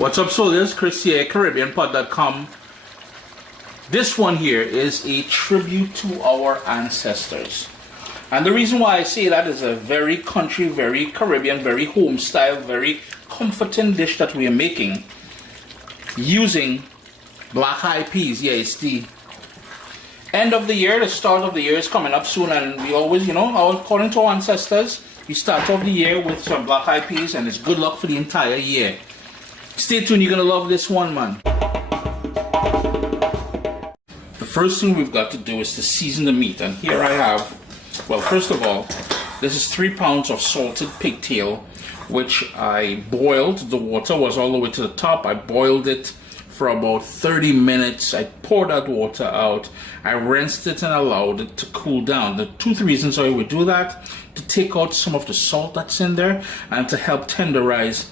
What's up, soldiers? Chris here, CaribbeanPod.com. This one here is a tribute to our ancestors. And the reason why I say that is a very country, very Caribbean, very home style, very comforting dish that we are making using black-eyed peas. Yeah, it's the end of the year, the start of the year is coming up soon, and we always, according to our ancestors, we start off the year with some black-eyed peas, and it's good luck for the entire year. Stay tuned, you're gonna love this one, man. The first thing we've got to do is to season the meat, and here I have, well, first of all, this is 3 pounds of salted pigtail, which I boiled. The water was all the way to the top. I boiled it for about 30 minutes. I poured that water out. I rinsed it and allowed it to cool down. The two reasons why we do that: to take out some of the salt that's in there and to help tenderize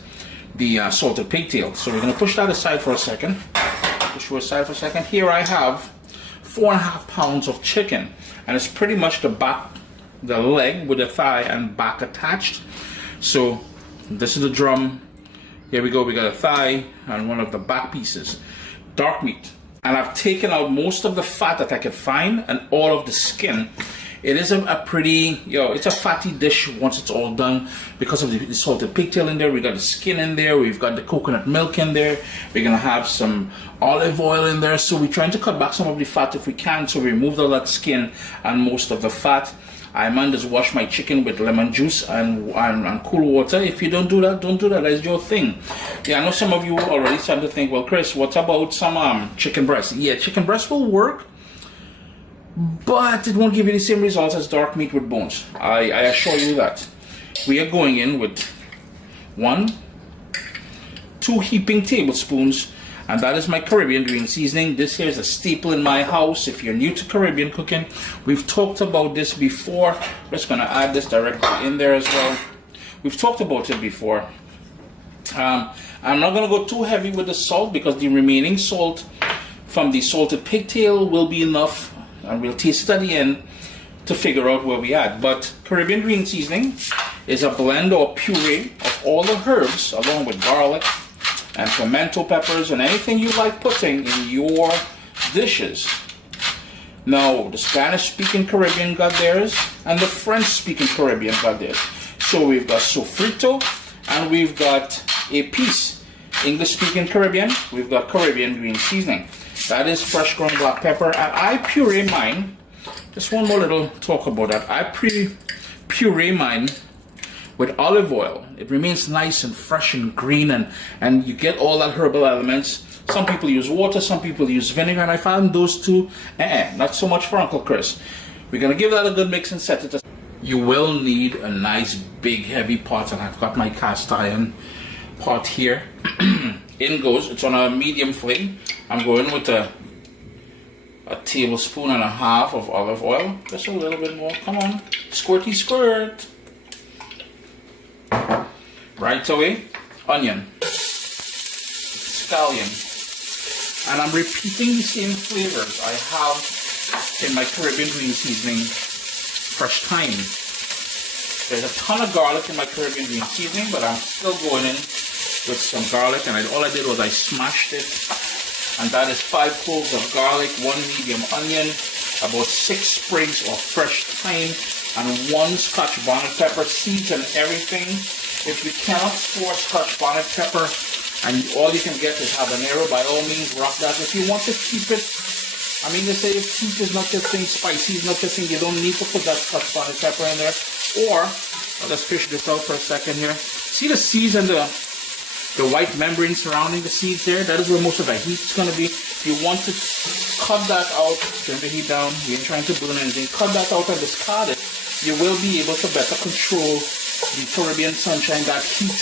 the salted pigtail. So we're going to push that aside for a second. Here I have 4.5 pounds of chicken, and it's pretty much the leg with the thigh and back attached. So this is the drum. Here we go. We got a thigh and one of the back pieces. Dark meat. And I've taken out most of the fat that I could find and all of the skin. It is a pretty, it's a fatty dish once it's all done because of the salted pigtail in there. We got the skin in there. We've got the coconut milk in there. We're going to have some olive oil in there. So we're trying to cut back some of the fat if we can. So we removed all that skin and most of the fat. I might just wash my chicken with lemon juice and cool water. If you don't do that, don't do that. That's your thing. Yeah, I know some of you already starting to think, well, Chris, what about some chicken breast? Yeah, chicken breast will work, but it won't give you the same results as dark meat with bones. I assure you that. We are going in with 2 heaping tablespoons, and that is my Caribbean green seasoning. This here is a staple in my house. If you're new to Caribbean cooking, we've talked about this before. I'm just going to add this directly in there as well. We've talked about it before. I'm not going to go too heavy with the salt because the remaining salt from the salted pigtail will be enough, and we'll taste it at the end to figure out where we at. But Caribbean green seasoning is a blend or puree of all the herbs along with garlic and pimento peppers and anything you like putting in your dishes. Now, the Spanish-speaking Caribbean got theirs, and the French-speaking Caribbean got theirs. So we've got sofrito, and we've got a piece. English-speaking Caribbean, we've got Caribbean green seasoning. That is fresh ground black pepper, and I puree mine. Just one more little talk about that. I puree mine with olive oil. It remains nice and fresh and green, and you get all that herbal elements. Some people use water, some people use vinegar, and I found those two, not so much for Uncle Chris. We're gonna give that a good mix and set it aside. You will need a nice big heavy pot, and I've got my cast iron pot here. In goes, it's on a medium flame. I'm going with a tablespoon and a half of olive oil. Just a little bit more, come on, squirty squirt. Right away, onion, scallion, and I'm repeating the same flavors I have in my Caribbean green seasoning, fresh thyme. There's a ton of garlic in my Caribbean green seasoning, but I'm still going in with some garlic, and all I did was I smashed it, and that is 5 cloves of garlic, 1 medium onion, about 6 sprigs of fresh thyme, and 1 Scotch bonnet pepper, seeds and everything. If you cannot store Scotch bonnet pepper and all you can get is habanero, by all means rock that. If you want to keep it, they say if heat is not your thing, spicy is not your thing, you don't need to put that Scotch bonnet pepper in there. Or, I'll just fish this out for a second here. See the seeds and the white membrane surrounding the seeds there? That is where most of the heat is going to be. If you want to cut that out, turn the heat down, you ain't trying to burn anything, cut that out and discard it. You will be able to better control the Caribbean sunshine, that heat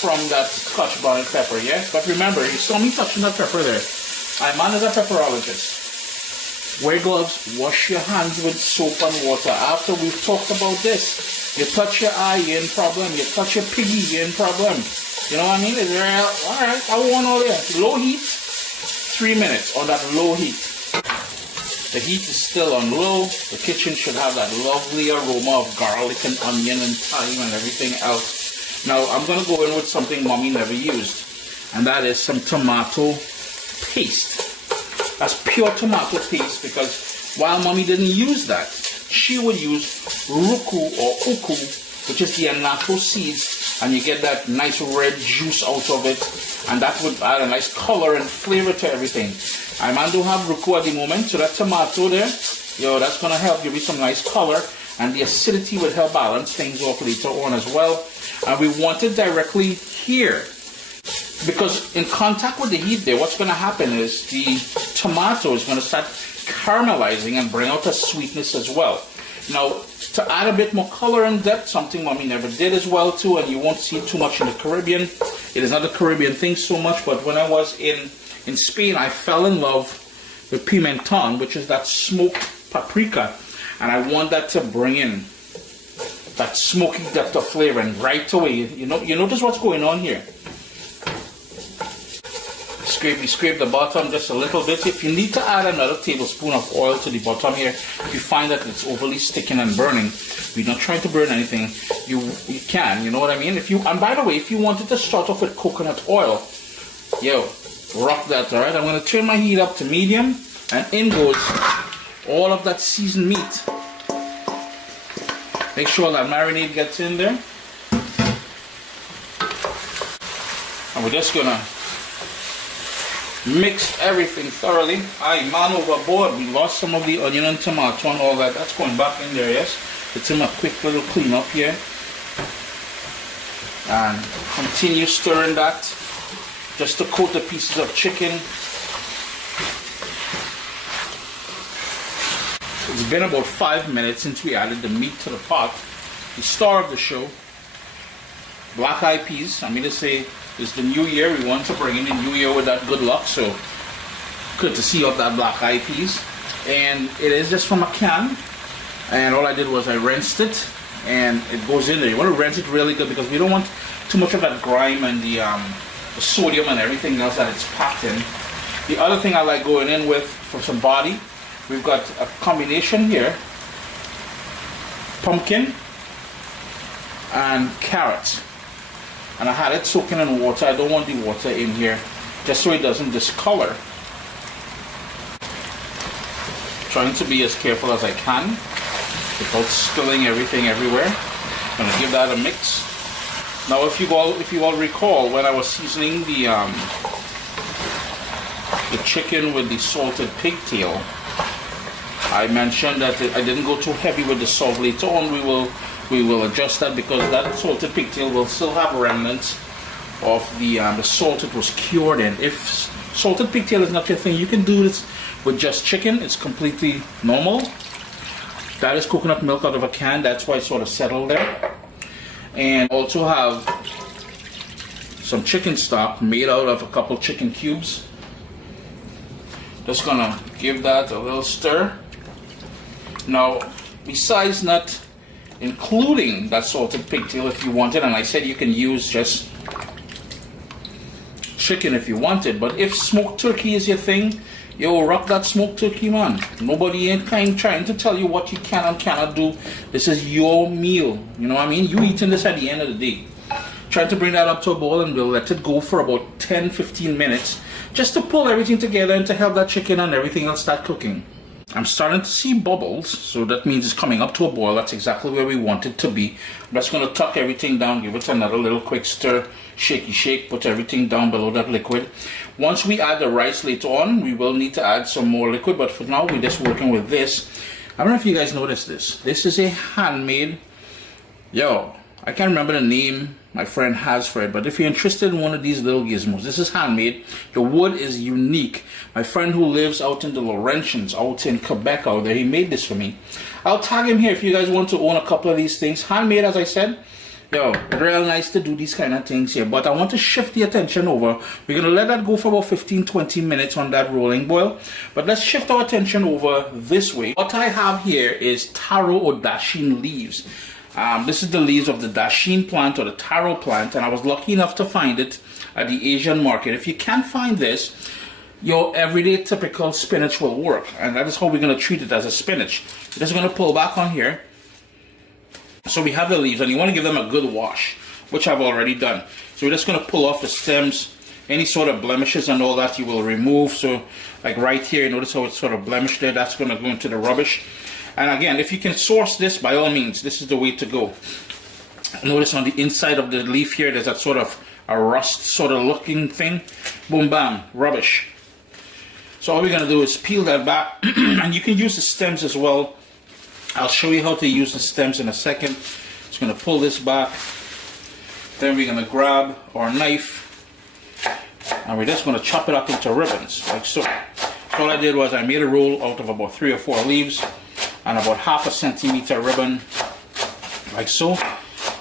from that Scotch bonnet pepper, yes? But remember, you saw me touching that pepper there. I'm on as a pepperologist. Wear gloves, wash your hands with soap and water. After we've talked about this, you touch your eye, you're in problem. You touch your piggy, you're in problem. You know what I mean? Alright, I want all there. Low heat, 3 minutes on that low heat. The heat is still on low. The kitchen should have that lovely aroma of garlic and onion and thyme and everything else. Now I'm going to go in with something mommy never used. and that is some tomato paste. That's pure tomato paste, because while mommy didn't use that, she would use ruku or uku, which is the anato seeds, and you get that nice red juice out of it, and that would add a nice color and flavor to everything. I man don't have ruku at the moment, so that tomato there, that's gonna help give you some nice color, and the acidity will help balance things off later on as well. And we want it directly here, because in contact with the heat there, what's going to happen is the tomato is going to start caramelizing and bring out a sweetness as well. Now, to add a bit more color and depth, something mommy never did as well too, and you won't see too much in the Caribbean. It is not a Caribbean thing so much, but when I was in Spain, I fell in love with pimenton, which is that smoked paprika, and I want that to bring in that smoky depth of flavor. And right away, you notice what's going on here. Scrape the bottom just a little bit. If you need to add another tablespoon of oil to the bottom here, if you find that it's overly sticking and burning, we're not trying to burn anything, you can, you know what I mean? And by the way, if you wanted to start off with coconut oil, rock that, alright? I'm going to turn my heat up to medium, and in goes all of that seasoned meat. Make sure that marinade gets in there. And we're just gonna mix everything thoroughly. Man overboard. We lost some of the onion and tomato and all that. That's going back in there, yes. It's in a quick little clean up here. And continue stirring that just to coat the pieces of chicken. It's been about 5 minutes since we added the meat to the pot. The star of the show, black eyed peas. I mean to say, it's the new year. We want to bring in the new year with that good luck. So, good to see of that black eyed peas. And it is just from a can. And all I did was I rinsed it, and it goes in there. You want to rinse it really good, because we don't want too much of that grime and the sodium and everything else that it's packed in. The other thing I like going in with for some body, we've got a combination here, pumpkin and carrots. And I had it soaking in water. I don't want the water in here, just so it doesn't discolor. Trying to be as careful as I can without spilling everything everywhere. I'm gonna give that a mix. Now, if you all recall, when I was seasoning the chicken with the salted pigtail, I mentioned that I didn't go too heavy with the salt. Later on, we will adjust that, because that salted pigtail will still have remnants of the salt it was cured in. If salted pigtail is not your thing, you can do this with just chicken. It's completely normal. That is coconut milk out of a can. That's why it's sort of settled there. And also have some chicken stock made out of a couple chicken cubes. Just gonna give that a little stir. Now, besides not including that salted pigtail if you wanted, and I said you can use just chicken if you wanted, but if smoked turkey is your thing, rock that smoked turkey, man. Nobody ain't trying to tell you what you can and cannot do. This is your meal, you know what I mean? You eating this at the end of the day. Try to bring that up to a boil, and we'll let it go for about 10-15 minutes just to pull everything together and to help that chicken and everything else start cooking. I'm starting to see bubbles, so that means it's coming up to a boil. That's exactly where we want it to be. I'm just going to tuck everything down, give it another little quick stir, shaky shake, put everything down below that liquid. Once we add the rice later on, we will need to add some more liquid, but for now we're just working with this. I don't know if you guys noticed this. This is a handmade, I can't remember the name my friend has for it, but if you're interested in one of these little gizmos, this is handmade. The wood is unique. My friend who lives out in the Laurentians, out in Quebec out there, he made this for me. I'll tag him here if you guys want to own a couple of these things. Handmade, as I said. Real nice to do these kind of things here, but I want to shift the attention over. We're going to let that go for about 15-20 minutes on that rolling boil, but let's shift our attention over this way. What I have here is taro or dasheen leaves. This is the leaves of the dasheen plant or the taro plant, and I was lucky enough to find it at the Asian market. If you can't find this, your everyday typical spinach will work, and that is how we're going to treat it, as a spinach. We're just going to pull back on here. So we have the leaves, and you want to give them a good wash, which I've already done. So we're just going to pull off the stems any sort of blemishes and all that you will remove. So like right here, notice how it's sort of blemished there. That's going to go into the rubbish. And again, if you can source this, by all means, this is the way to go. Notice on the inside of the leaf here, there's that sort of a rust sort of looking thing. Boom, bam, rubbish. So all we're going to do is peel that back. And you can use the stems as well. I'll show you how to use the stems in a second. Just going to pull this back. Then we're going to grab our knife. And we're just going to chop it up into ribbons, like so. So all I did was I made a roll out of about 3 or 4 leaves and about 1/2 centimeter ribbon, like so.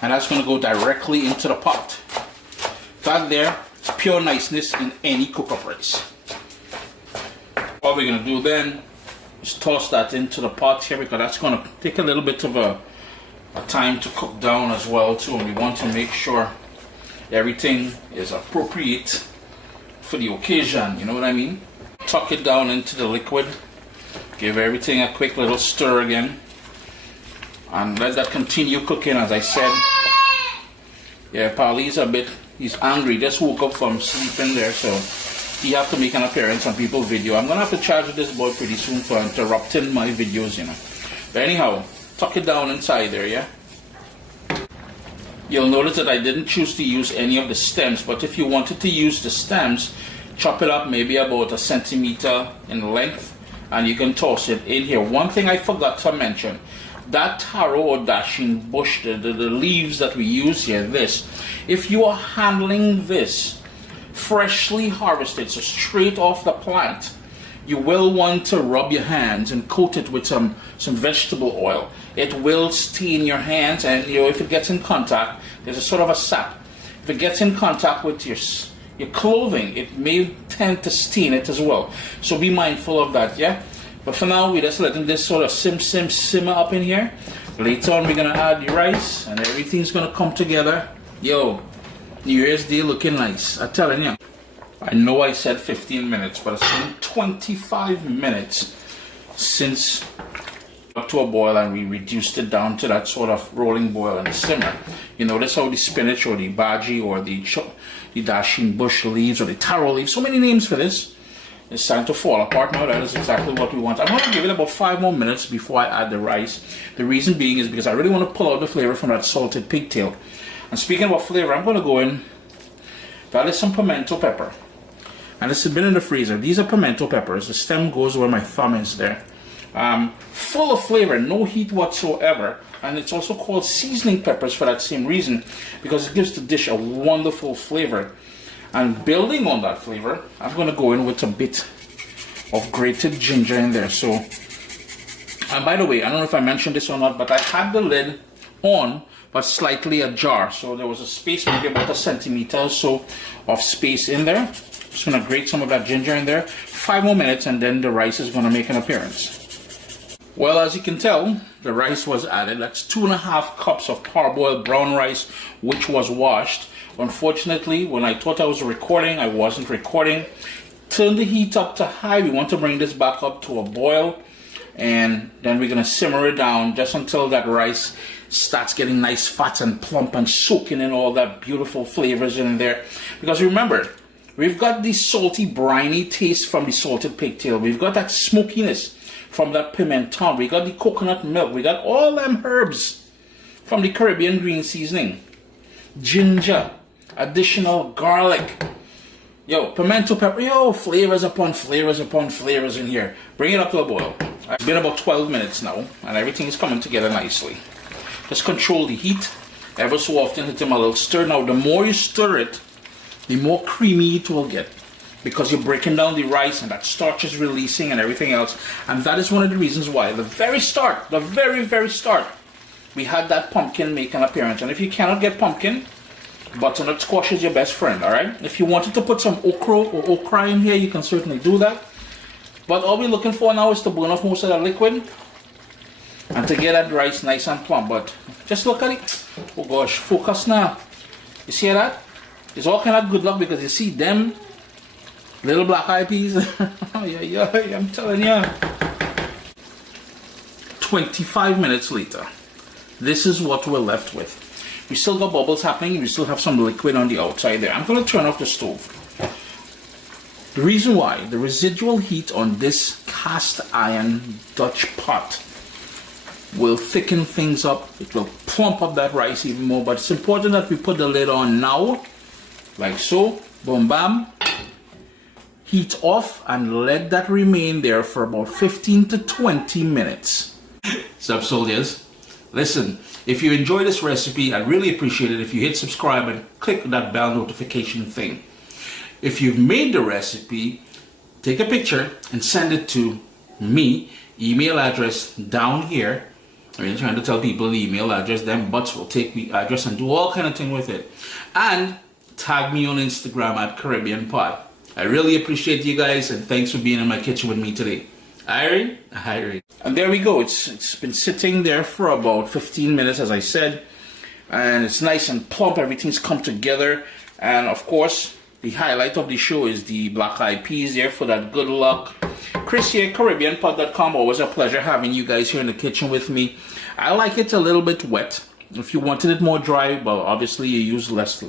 And that's going to go directly into the pot. That there is pure niceness in any cook-up rice. What we're going to do then is toss that into the pot here, because that's going to take a little bit of a time to cook down as well too. And we want to make sure everything is appropriate for the occasion, you know what I mean? Tuck it down into the liquid. Give everything a quick little stir again. And let that continue cooking, as I said. Yeah, Pauli's he's angry. Just woke up from sleeping there, so he have to make an appearance on people's video. I'm gonna have to charge this boy pretty soon for interrupting my videos, you know. But anyhow, tuck it down inside there, yeah? You'll notice that I didn't choose to use any of the stems, but if you wanted to use the stems, chop it up maybe about 1 centimeter in length, and you can toss it in here. One thing I forgot to mention, that taro or dashing bush, the leaves that we use here, this, if you are handling this freshly harvested, so straight off the plant, you will want to rub your hands and coat it with some vegetable oil. It will stain your hands, and you know, if it gets in contact, there's a sort of a sap. If it gets in contact with your clothing, it may tend to stain it as well. So be mindful of that, yeah? But for now, we're just letting this sort of simmer up in here. Later on, we're gonna add the rice, and everything's gonna come together. Yo, New Year's Day looking nice, I'm telling you. I know I said 15 minutes, but it's been 25 minutes since up to a boil, and we reduced it down to that sort of rolling boil and simmer. You notice how the spinach or the bhaji or the dashing bush leaves or the taro leaves, so many names for this, it's starting to fall apart now. That is exactly what we want. I'm going to give it about 5 more minutes before I add the rice. The reason being is because I really want to pull out the flavor from that salted pigtail. And speaking about flavor, I'm going to go in, that is some pimento pepper. And this has been in the freezer. These are pimento peppers. The stem goes where my thumb is there. Full of flavor, no heat whatsoever. And it's also called seasoning peppers for that same reason, because it gives the dish a wonderful flavor. And building on that flavor, I'm going to go in with a bit of grated ginger in there. So, and by the way, I don't know if I mentioned this or not, but I had the lid on, but slightly ajar. So there was a space, maybe about 1 centimeter or so of space in there. Just going to grate some of that ginger in there. 5 more minutes, and then the rice is going to make an appearance. Well, as you can tell, the rice was added. That's 2.5 cups of parboiled brown rice, which was washed. Unfortunately, when I thought I was recording, I wasn't recording. Turn the heat up to high. We want to bring this back up to a boil, and then we're going to simmer it down just until that rice starts getting nice, fat and plump and soaking in all that beautiful flavors in there. Because remember, we've got the salty, briny taste from the salted pigtail. We've got that smokiness from that pimenton. We got the coconut milk. We got all them herbs from the Caribbean green seasoning. Ginger, additional garlic. Yo, pimento pepper. Yo, flavors upon flavors upon flavors in here. Bring it up to a boil. It's been about 12 minutes now, and everything is coming together nicely. Just control the heat. Ever so often, hit them a little stir. Now, the more you stir it, the more creamy it will get, because you're breaking down the rice and that starch is releasing and everything else. And that is one of the reasons why the very start, we had that pumpkin make an appearance. And if you cannot get pumpkin, butternut squash is your best friend, alright? If you wanted to put some okra in here, you can certainly do that. But all we're looking for now is to burn off most of that liquid and to get that rice nice and plump. But just look at it. Oh gosh, focus now. You see that? It's all kind of good luck, because you see them little black eyed peas. yeah, I'm telling you. 25 minutes later, this is what we're left with. We still got bubbles happening. We still have some liquid on the outside there. I'm going to turn off the stove. The reason why, the residual heat on this cast iron Dutch pot will thicken things up. It will plump up that rice even more. But it's important that we put the lid on now, like so. Boom, bam. Heat off and let that remain there for about 15 to 20 minutes. Sup, soldiers? Listen, if you enjoy this recipe, I'd really appreciate it if you hit subscribe and click that bell notification thing. If you've made the recipe, take a picture and send it to me. Email address down here. I'm trying to tell people the email address, then Butts will take the address and do all kind of thing with it. And tag me on Instagram at Caribbean Pot. I really appreciate you guys, and thanks for being in my kitchen with me today. Irene. And there we go. It's been sitting there for about 15 minutes, as I said, and it's nice and plump. Everything's come together, and of course, the highlight of the show is the black eyed peas there for that good luck. Chris here, CaribbeanPot.com. Always a pleasure having you guys here in the kitchen with me. I like it a little bit wet. If you wanted it more dry, well, obviously you use less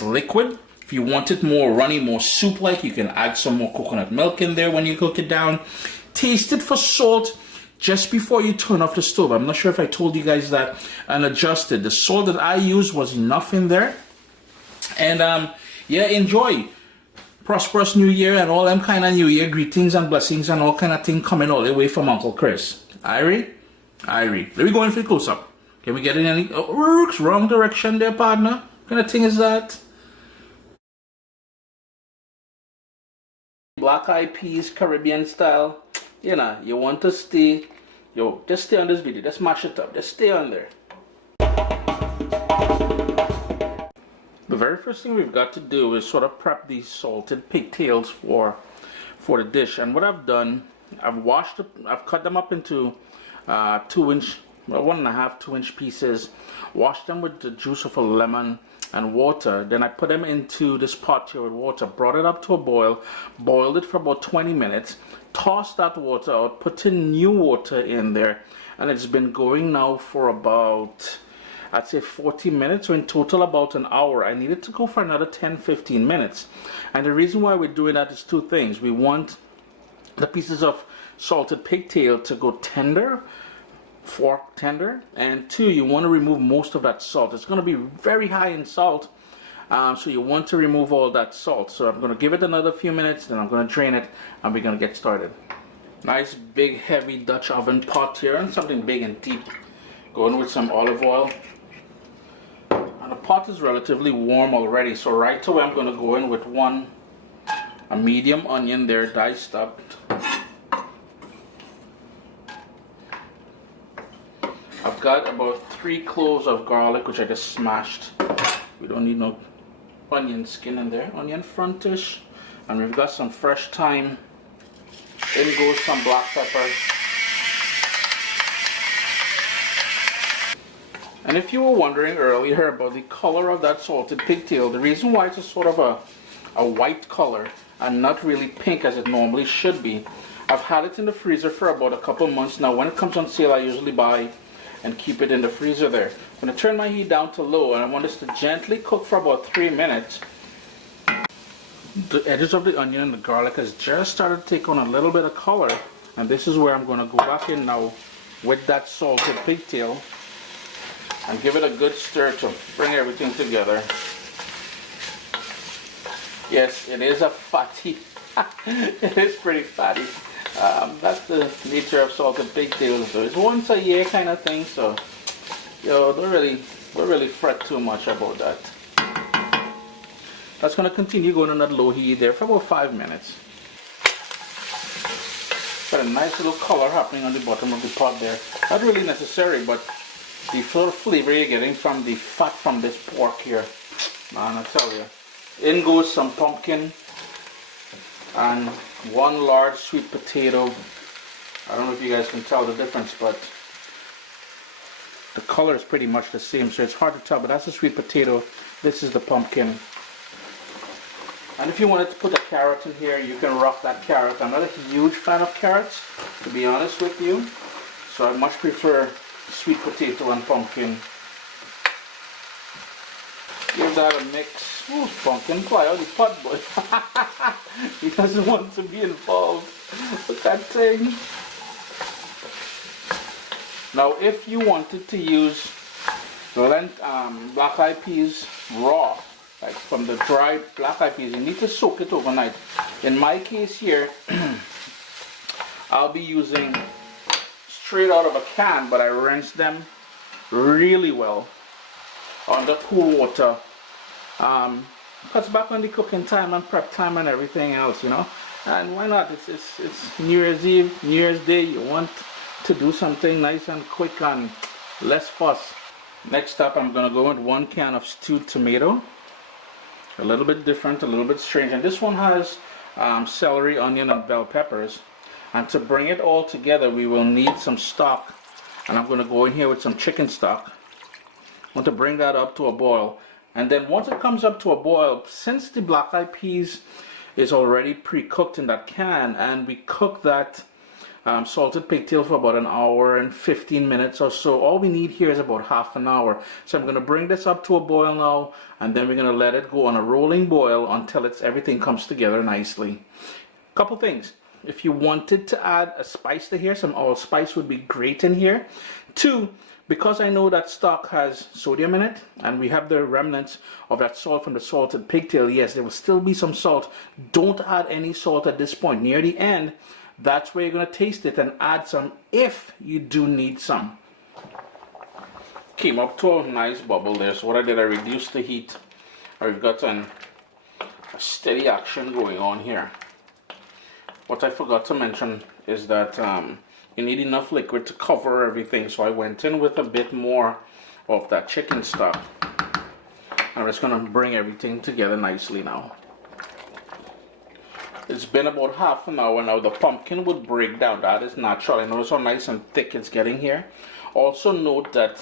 liquid. If you want it more runny, more soup-like, you can add some more coconut milk in there when you cook it down. Taste it for salt just before you turn off the stove. I'm not sure if I told you guys that, and adjusted. The salt that I used was enough in there. And yeah, enjoy. Prosperous New Year and all them kind of New Year greetings and blessings and all kind of thing coming all the way from Uncle Chris. Irie. Let me go in for the close-up. Can we get in any... Oh, wrong direction there, partner. What kind of thing is that? Black eyed peas, Caribbean style. You know, you want to stay... Yo, just stay on this video. Just mash it up. Just stay on there. The very first thing we've got to do is sort of prep these salted pigtails for the dish. And what I've done, I've cut them up into 2-inch, well, 1.5 2-inch pieces. Washed them with the juice of a lemon and water. Then I put them into this pot here with water, brought it up to a boil, boiled it for about 20 minutes, tossed that water out, put in new water in there, and it's been going now for about, I'd say 40 minutes, so in total about an hour. I needed to go for another 10-15 minutes. And the reason why we're doing that is two things. We want the pieces of salted pigtail to go tender, fork tender, and two, you want to remove most of that salt. It's going to be very high in salt, so you want to remove all that salt. So I'm going to give it another few minutes, then I'm going to drain it, and we're going to get started. Nice big heavy Dutch oven pot here, and something big and deep. Going with some olive oil. And the pot is relatively warm already, so right away I'm going to go in with a medium onion there, diced up. I've got about 3 cloves of garlic, which I just smashed. We don't need no onion skin in there. Onion frontish. And we've got some fresh thyme. In goes some black pepper. And if you were wondering earlier about the color of that salted pigtail, the reason why it's a sort of a white color and not really pink as it normally should be, I've had it in the freezer for about a couple months now. When it comes on sale, I usually buy and keep it in the freezer there. I'm going to turn my heat down to low, and I want this to gently cook for about 3 minutes. The edges of the onion and the garlic has just started to take on a little bit of color, and this is where I'm going to go back in now with that salted pigtail and give it a good stir to bring everything together. Yes, it is a fatty. It is pretty fatty. That's the nature of salted pigtails. So it's once a year kind of thing. So, don't really fret too much about that. That's going to continue going on that low heat there for about 5 minutes. Got a nice little color happening on the bottom of the pot there. Not really necessary, but the sort of flavor you're getting from the fat from this pork here. Man, I tell you. In goes some pumpkin and 1 large sweet potato. I don't know if you guys can tell the difference, but the color is pretty much the same, so it's hard to tell, but that's a sweet potato. This is the pumpkin. And if you wanted to put a carrot in here, you can rock that carrot. I'm not a huge fan of carrots, to be honest with you, so I much prefer sweet potato and pumpkin. Give that a mix. Ooh, pumpkin fly out the pot, boy. He doesn't want to be involved with that thing. Now, if you wanted to use black eyed peas raw, like from the dried black eyed peas, you need to soak it overnight. In my case here, I'll be using straight out of a can, but I rinse them really well under cool water. Cuts back on the cooking time and prep time and everything else, you know. And why not? It's New Year's Eve, New Year's Day. You want to do something nice and quick and less fuss. Next up, I'm gonna go with 1 can of stewed tomato. A little bit different, a little bit strange. And this one has celery, onion, and bell peppers. And to bring it all together, we will need some stock. And I'm gonna go in here with some chicken stock. I want to bring that up to a boil. And then once it comes up to a boil, since the black eyed peas is already pre-cooked in that can, and we cook that salted pigtail for about 1 hour and 15 minutes or so, all we need here is about half an hour. So I'm going to bring this up to a boil now, and then we're going to let it go on a rolling boil until everything comes together nicely. Couple things. If you wanted to add a spice to here, some allspice would be great in here. 2, because I know that stock has sodium in it, and we have the remnants of that salt from the salted pigtail, yes, there will still be some salt. Don't add any salt at this point. Near the end, that's where you're going to taste it and add some if you do need some. Came up to a nice bubble there, so what I did, I reduced the heat. I've got a steady action going on here. What I forgot to mention is that you need enough liquid to cover everything, so I went in with a bit more of that chicken stock. I'm just going to bring everything together nicely now. It's been about half an hour now. The pumpkin would break down. That is natural. I notice how nice and thick it's getting here. Also note that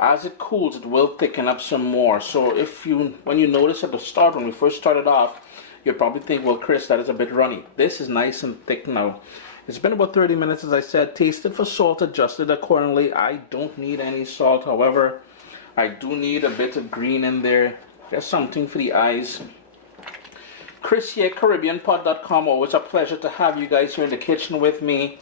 as it cools, it will thicken up some more. So when you notice at the start, when we first started off, you'll probably think, well, Chris, that is a bit runny. This is nice and thick now. It's been about 30 minutes, as I said. Tasted for salt, adjusted accordingly. I don't need any salt. However, I do need a bit of green in there. There's something for the eyes. Chris here, CaribbeanPot.com. Always a pleasure to have you guys here in the kitchen with me.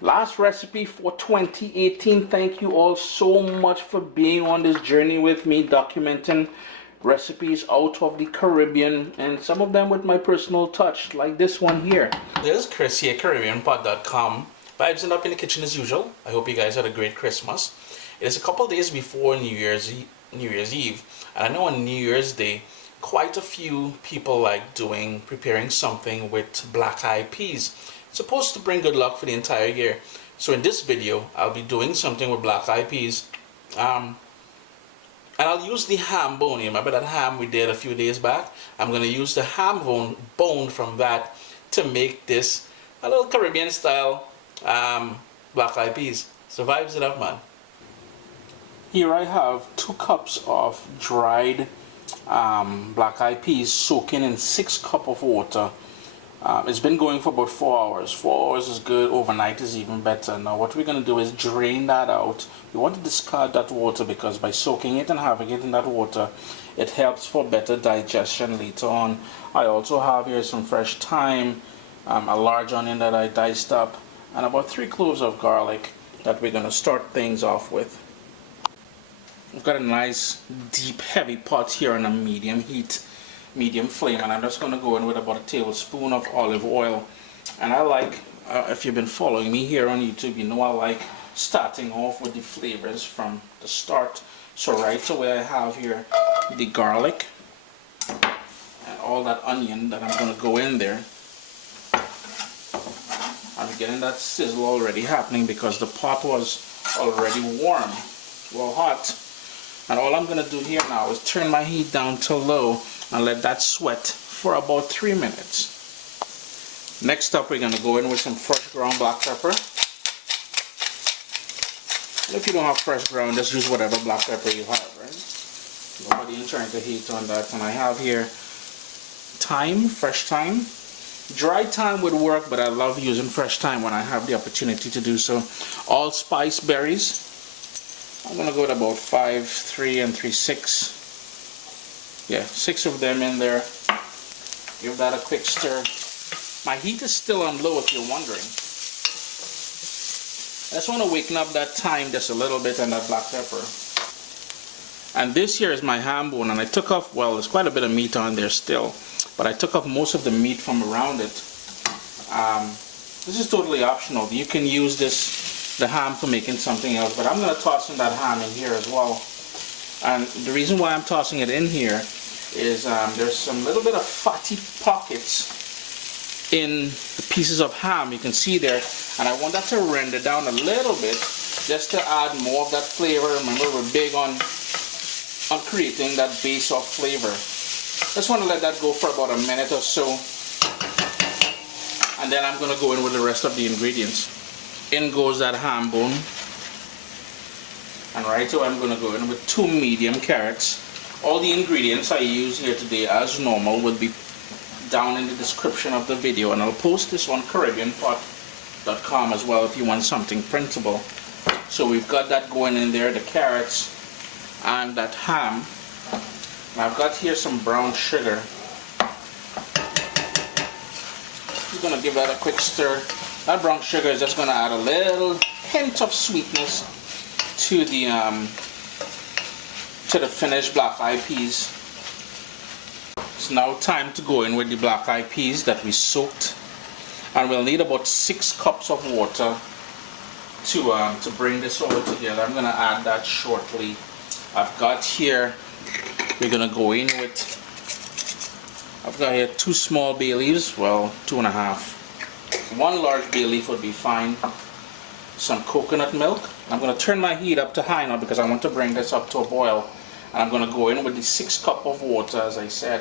Last recipe for 2018. Thank you all so much for being on this journey with me, documenting recipes out of the Caribbean, and some of them with my personal touch, like this one here. This is Chris here, CaribbeanPot.com. Vibes and up in the kitchen as usual. I hope you guys had a great Christmas. It is a couple days before New Year's Eve, and I know on New Year's Day, quite a few people like preparing something with black eyed peas. It's supposed to bring good luck for the entire year. So in this video, I'll be doing something with black eyed peas. And I'll use the ham bone. You remember that ham we did a few days back? I'm going to use the ham bone from that to make this a little Caribbean style black eyed peas. So vibes it up, man. Here I have 2 cups of dried black eyed peas soaking in 6 cups of water. It's been going for about 4 hours. 4 hours is good. Overnight is even better. Now what we're going to do is drain that out. We want to discard that water because by soaking it and having it in that water, it helps for better digestion later on. I also have here some fresh thyme, a large onion that I diced up, and about 3 cloves of garlic that we're going to start things off with. We've got a nice deep heavy pot here on a medium flame, and I'm just going to go in with about 1 tablespoon of olive oil. And I like, if you've been following me here on YouTube, you know I like starting off with the flavors from the start. So right away I have here the garlic and all that onion that I'm going to go in there. I'm getting that sizzle already happening because the pot was already warm, well hot. And all I'm going to do here now is turn my heat down to low and let that sweat for about 3 minutes. Next up, we're going to go in with some fresh ground black pepper. And if you don't have fresh ground, just use whatever black pepper you have, right? Nobody ain't trying to hate on that. And I have here thyme, fresh thyme. Dry thyme would work, but I love using fresh thyme when I have the opportunity to do so. Allspice berries. I'm going to go with about 5, 3, and 3, 6. Yeah, 6 of them in there. Give that a quick stir. My heat is still on low if you're wondering. I just want to waken up that thyme just a little bit and that black pepper. And this here is my ham bone, and I took off, well, there's quite a bit of meat on there still, but I took off most of the meat from around it. This is totally optional. You can use the ham for making something else, but I'm going to toss in that ham in here as well. And the reason why I'm tossing it in here is there's some little bit of fatty pockets in the pieces of ham, you can see there, and I want that to render down a little bit just to add more of that flavor. Remember, we're big on creating that base of flavor. Just want to let that go for about a minute or so, and then I'm going to go in with the rest of the ingredients. In goes that ham bone, and right away I'm going to go in with 2 medium carrots. All the ingredients I use here today, as normal, will be down in the description of the video, and I'll post this on CaribbeanPot.com as well if you want something printable. So we've got that going in there, the carrots and that ham. And I've got here some brown sugar. Just gonna give that a quick stir. That brown sugar is just gonna add a little hint of sweetness to the finished black eyed peas. It's now time to go in with the black eyed peas that we soaked, and we'll need about 6 cups of water to bring this all together. I'm gonna add that shortly. I've got here, we're gonna go in with, I've got here 2 small bay leaves, well, 2.5. 1 large bay leaf would be fine. Some coconut milk. I'm gonna turn my heat up to high now because I want to bring this up to a boil. And I'm going to go in with the 6 cups of water, as I said,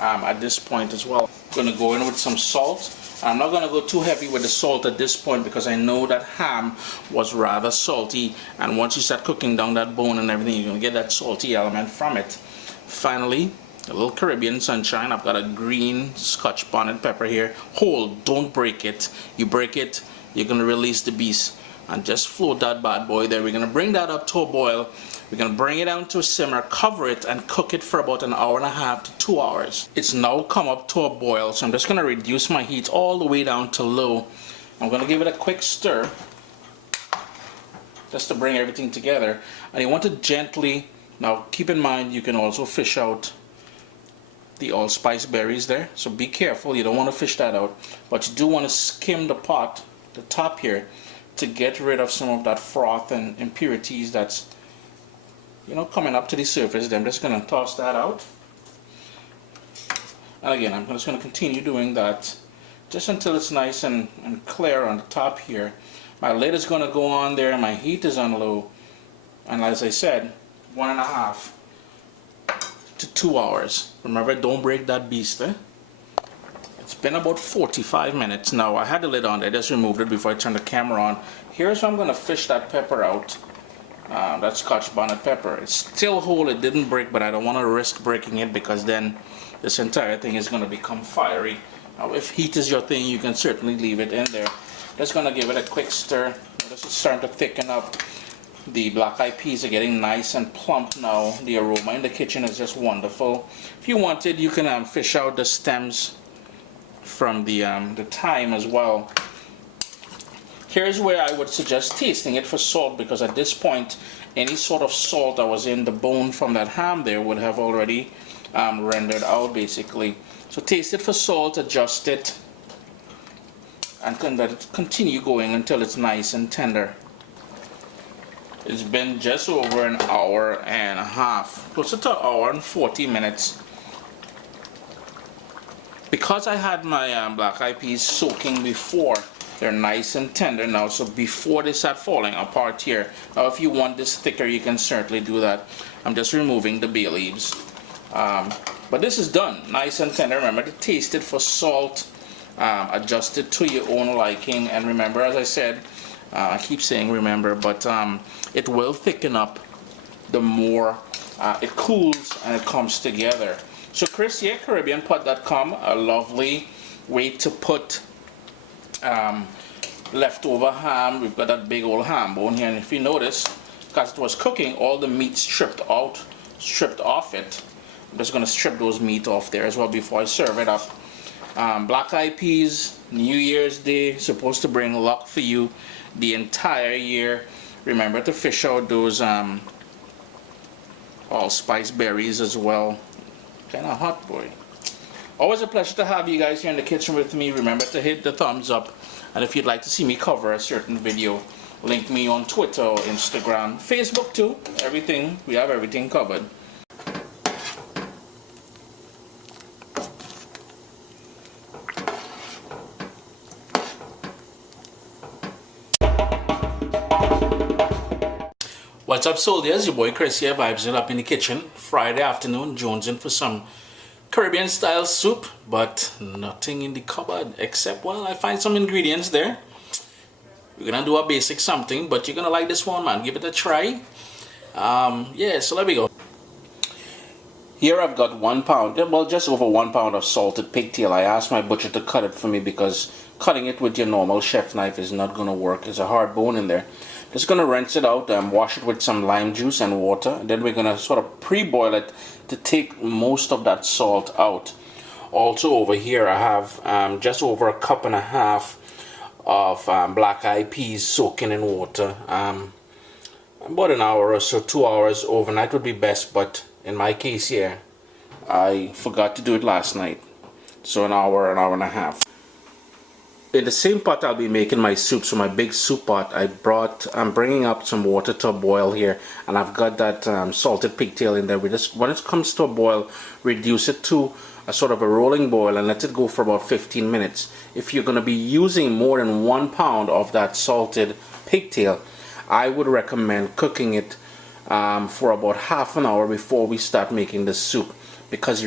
at this point as well. I'm going to go in with some salt. I'm not going to go too heavy with the salt at this point because I know that ham was rather salty, and once you start cooking down that bone and everything, you're going to get that salty element from it. Finally, a little Caribbean sunshine. I've got a green Scotch bonnet pepper here. Hold, don't break it. You break it, you're going to release the beast. And just float that bad boy there. We're going to bring that up to a boil. We're going to bring it down to a simmer, cover it, and cook it for about 1.5 hours to 2 hours. It's now come up to a boil, so I'm just going to reduce my heat all the way down to low. I'm going to give it a quick stir just to bring everything together. And you want to gently, now keep in mind you can also fish out the allspice berries there, so be careful, you don't want to fish that out, but you do want to skim the pot, the top here, to get rid of some of that froth and impurities that's, you know, coming up to the surface. Then I'm just going to toss that out, and again I'm just going to continue doing that just until it's nice and clear on the top here. My lid is going to go on there and my heat is on low, and as I said, 1.5 to 2 hours. Remember, don't break that beast, eh? It's been about 45 minutes now. I had the lid on there, I just removed it before I turned the camera on. Here's how I'm going to fish that pepper out. That Scotch bonnet pepper. It's still whole, it didn't break, but I don't want to risk breaking it because then this entire thing is going to become fiery. Now, if heat is your thing, you can certainly leave it in there. Just going to give it a quick stir. This is starting to thicken up. The black eyed peas are getting nice and plump now. The aroma in the kitchen is just wonderful. If you wanted, you can fish out the stems from the thyme as well. Here's where I would suggest tasting it for salt, because at this point any sort of salt that was in the bone from that ham there would have already rendered out basically. So taste it for salt, adjust it, and continue going until it's nice and tender. It's been just over 1.5 hours, closer to 1 hour and 40 minutes. Because I had my black eyed peas soaking before, they're nice and tender now, so before they start falling apart here. Now if you want this thicker, you can certainly do that. I'm just removing the bay leaves. But this is done, nice and tender. Remember to taste it for salt, adjust it to your own liking, and remember, as I said, I keep saying remember, but it will thicken up the more it cools and it comes together. So Chris here, CaribbeanPot.com, a lovely way to put leftover ham. We've got that big old ham bone here, and if you notice, because it was cooking, all the meat stripped off it. I'm just going to strip those meat off there as well before I serve it up. Black eyed peas, New Year's Day, supposed to bring luck for you the entire year. Remember to fish out those allspice berries as well. Kind of hot, boy. Always a pleasure to have you guys here in the kitchen with me. Remember to hit the thumbs up, and if you'd like to see me cover a certain video, link me on Twitter or Instagram, Facebook too. Everything, we have everything covered. What's up, soldiers? Your boy Chris here, vibes it up in the kitchen. Friday afternoon, jonesing for some Caribbean style soup, but nothing in the cupboard except, well, I find some ingredients there. We're gonna do a basic something, but you're gonna like this one, man. Give it a try. Yeah, so let me go. Here I've got 1 pound, well, just over 1 pound of salted pigtail. I asked my butcher to cut it for me because cutting it with your normal chef knife is not gonna work. There's a hard bone in there. Just gonna rinse it out and wash it with some lime juice and water. Then we're gonna sort of pre-boil it to take most of that salt out. Also over here I have just over 1.5 cups of black eyed peas soaking in water. About an hour or so, 2 hours overnight would be best, but in my case here, I forgot to do it last night. So an hour and a half. In the same pot I'll be making my soup, so my big soup pot, I'm bringing up some water to a boil here, and I've got that salted pigtail in there. When it comes to a boil, reduce it to a sort of a rolling boil and let it go for about 15 minutes. If you're going to be using more than 1 pound of that salted pigtail, I would recommend cooking it for about half an hour before we start making the soup, because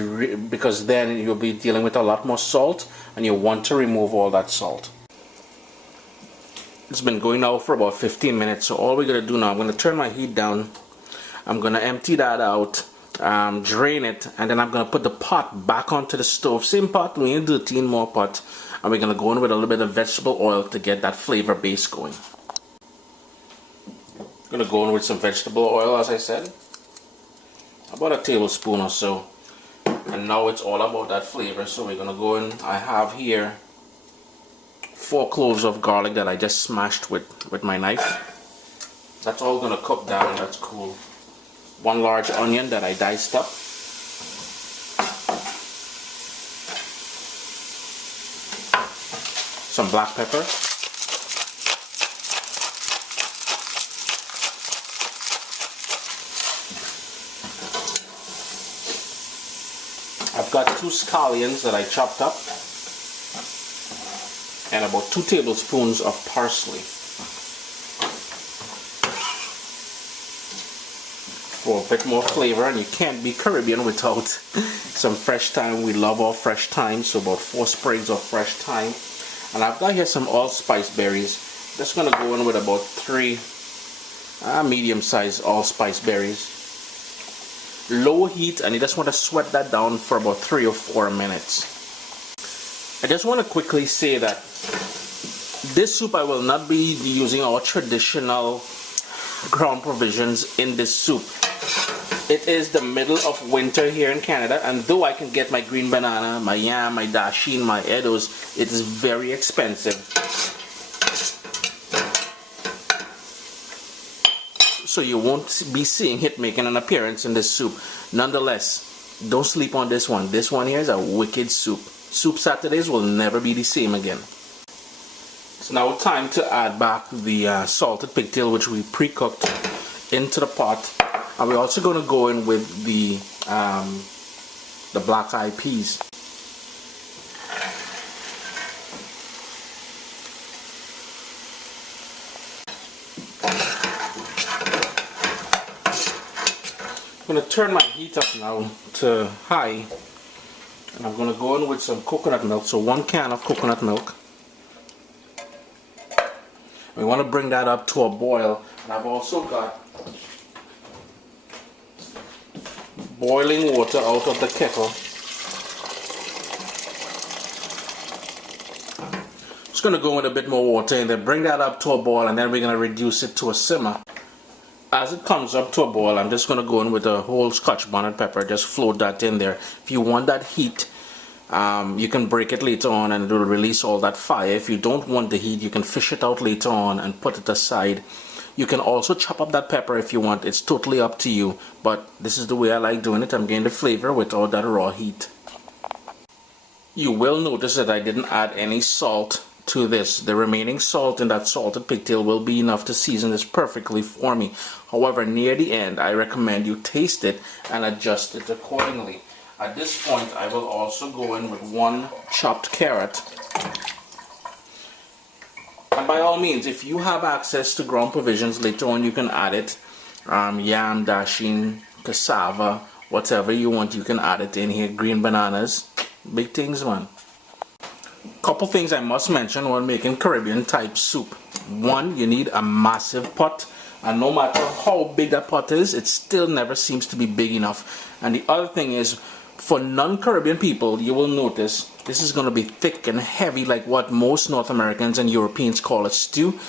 then you'll be dealing with a lot more salt and you want to remove all that salt. It's been going now for about 15 minutes, so all we're going to do now, I'm going to turn my heat down. I'm going to empty that out, drain it, and then I'm going to put the pot back onto the stove. Same pot, we need to do 13 more pot, and we're going to go in with a little bit of vegetable oil to get that flavor base going. I'm going to go in with some vegetable oil, as I said, about a tablespoon or so. And now it's all about that flavor, so we're gonna go in. I have here 4 cloves of garlic that I just smashed with my knife. That's all gonna cook down, that's cool. 1 large onion that I diced up. Some black pepper. I've got 2 scallions that I chopped up, and about 2 tablespoons of parsley for a bit more flavor. And you can't be Caribbean without some fresh thyme. We love our fresh thyme, so about 4 sprigs of fresh thyme. And I've got here some allspice berries. Just gonna go in with about 3 medium-sized allspice berries. Low heat, and you just want to sweat that down for about 3 or 4 minutes. I just want to quickly say that this soup, I will not be using our traditional ground provisions in this soup. It is the middle of winter here in Canada, and though I can get my green banana, my yam, my dasheen, my edos, it is very expensive. So you won't be seeing it making an appearance in this soup. Nonetheless, don't sleep on this one. This one here is a wicked soup. Soup Saturdays will never be the same again. It's now time to add back the salted pigtail, which we pre-cooked, into the pot. And we're also going to go in with the black eyed peas. I'm going to turn my heat up now to high, and I'm going to go in with some coconut milk, so 1 can of coconut milk. We want to bring that up to a boil, and I've also got boiling water out of the kettle. Just going to go with a bit more water in there, bring that up to a boil, and then we're going to reduce it to a simmer. As it comes up to a boil, I'm just going to go in with a whole Scotch bonnet pepper, just float that in there. If you want that heat You can break it later on and it will release all that fire. If you don't want the heat, you can fish it out later on and put it aside. You can also chop up that pepper if you want. It's totally up to you, but this is the way I like doing it. I'm getting the flavor without that raw heat. You will notice that I didn't add any salt to this. The remaining salt in that salted pigtail will be enough to season this perfectly for me. However, near the end, I recommend you taste it and adjust it accordingly. At this point, I will also go in with 1 chopped carrot. And by all means, if you have access to ground provisions, later on you can add it. Yam, dasheen, cassava, whatever you want, you can add it in here. Green bananas, big things, man. Couple things I must mention when making Caribbean type soup. 1, you need a massive pot. And no matter how big that pot is, it still never seems to be big enough. And the other thing is, for non-Caribbean people, you will notice this is going to be thick and heavy like what most North Americans and Europeans call a stew.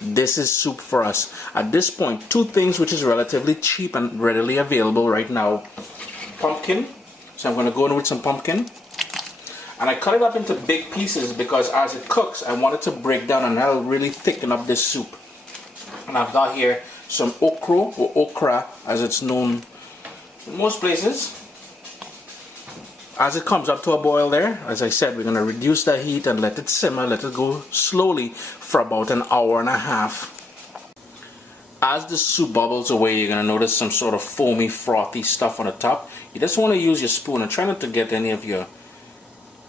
This is soup for us. At this point, 2 things which is relatively cheap and readily available right now. Pumpkin. So I'm going to go in with some pumpkin. And I cut it up into big pieces because as it cooks, I want it to break down and that'll really thicken up this soup. And I've got here some okra, or okra as it's known in most places. As it comes up to a boil there, as I said, we're going to reduce the heat and let it simmer, let it go slowly for about an hour and a half. As the soup bubbles away, you're going to notice some sort of foamy, frothy stuff on the top. You just want to use your spoon and try not to get any of your,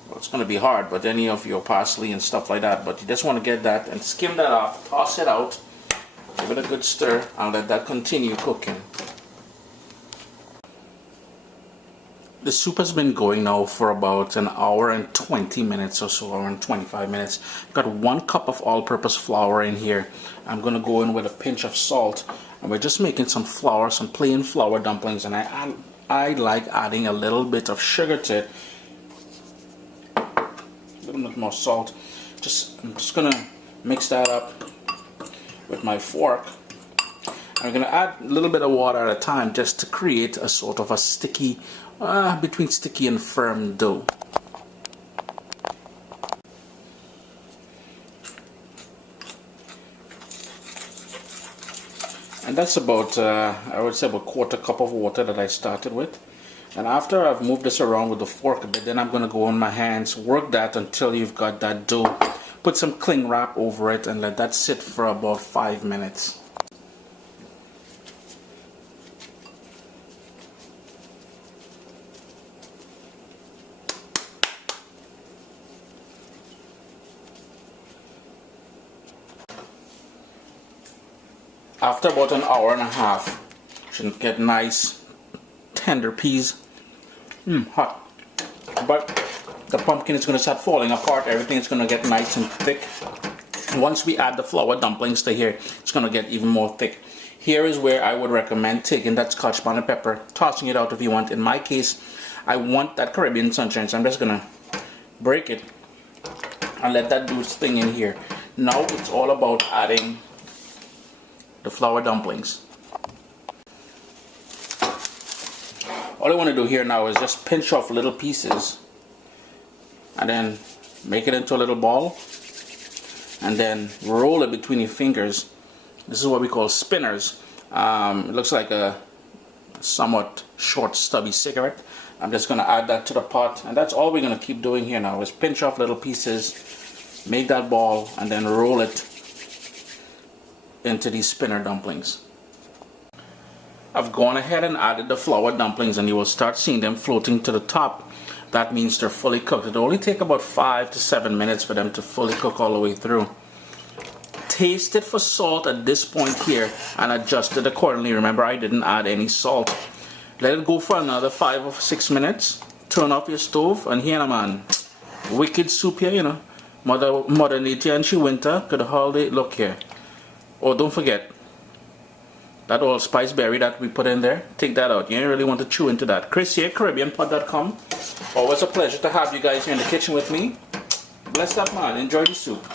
well, it's going to be hard, but any of your parsley and stuff like that. But you just want to get that and skim that off, toss it out, give it a good stir, and let that continue cooking. The soup has been going now for about an hour and 20 minutes or so, or 25 minutes. Got 1 cup of all-purpose flour in here. I'm going to go in with a pinch of salt. And we're just making some flour, some plain flour dumplings. And I like adding a little bit of sugar to it. A little bit more salt. I'm just going to mix that up with my fork. I'm going to add a little bit of water at a time just to create a sort of a sticky, between sticky and firm dough. And that's about, I would say about 1/4 cup of water that I started with. And after I've moved this around with the fork a bit, then I'm going to go on my hands, work that until you've got that dough. Put some cling wrap over it and let that sit for about 5 minutes. After about an hour and a half, you should get nice tender peas. Hot. But the pumpkin is going to start falling apart. Everything is going to get nice and thick. Once we add the flour dumplings to here, it's going to get even more thick. Here is where I would recommend taking that Scotch bonnet pepper, tossing it out if you want. In my case, I want that Caribbean sunshine, so I'm just going to break it and let that do its thing in here. Now it's all about adding the flour dumplings. All I want to do here now is just pinch off little pieces and then make it into a little ball and then roll it between your fingers. This is what we call spinners. It looks like a somewhat short stubby cigarette. I'm just going to add that to the pot, and that's all we're going to keep doing here now is pinch off little pieces, make that ball, and then roll it into these spinner dumplings. I've gone ahead and added the flour dumplings, and you will start seeing them floating to the top. That means they're fully cooked. It'll only take about 5 to 7 minutes for them to fully cook all the way through. Taste it for salt at this point here and adjust it accordingly. Remember, I didn't add any salt. Let it go for another 5 or 6 minutes. Turn off your stove, and here, man, wicked soup here, you know. Mother Nature and she winter could hardly look here. Oh, don't forget that allspice berry that we put in there. Take that out. You don't really want to chew into that. Chris here, CaribbeanPod.com. Always a pleasure to have you guys here in the kitchen with me. Bless that man. Enjoy the soup.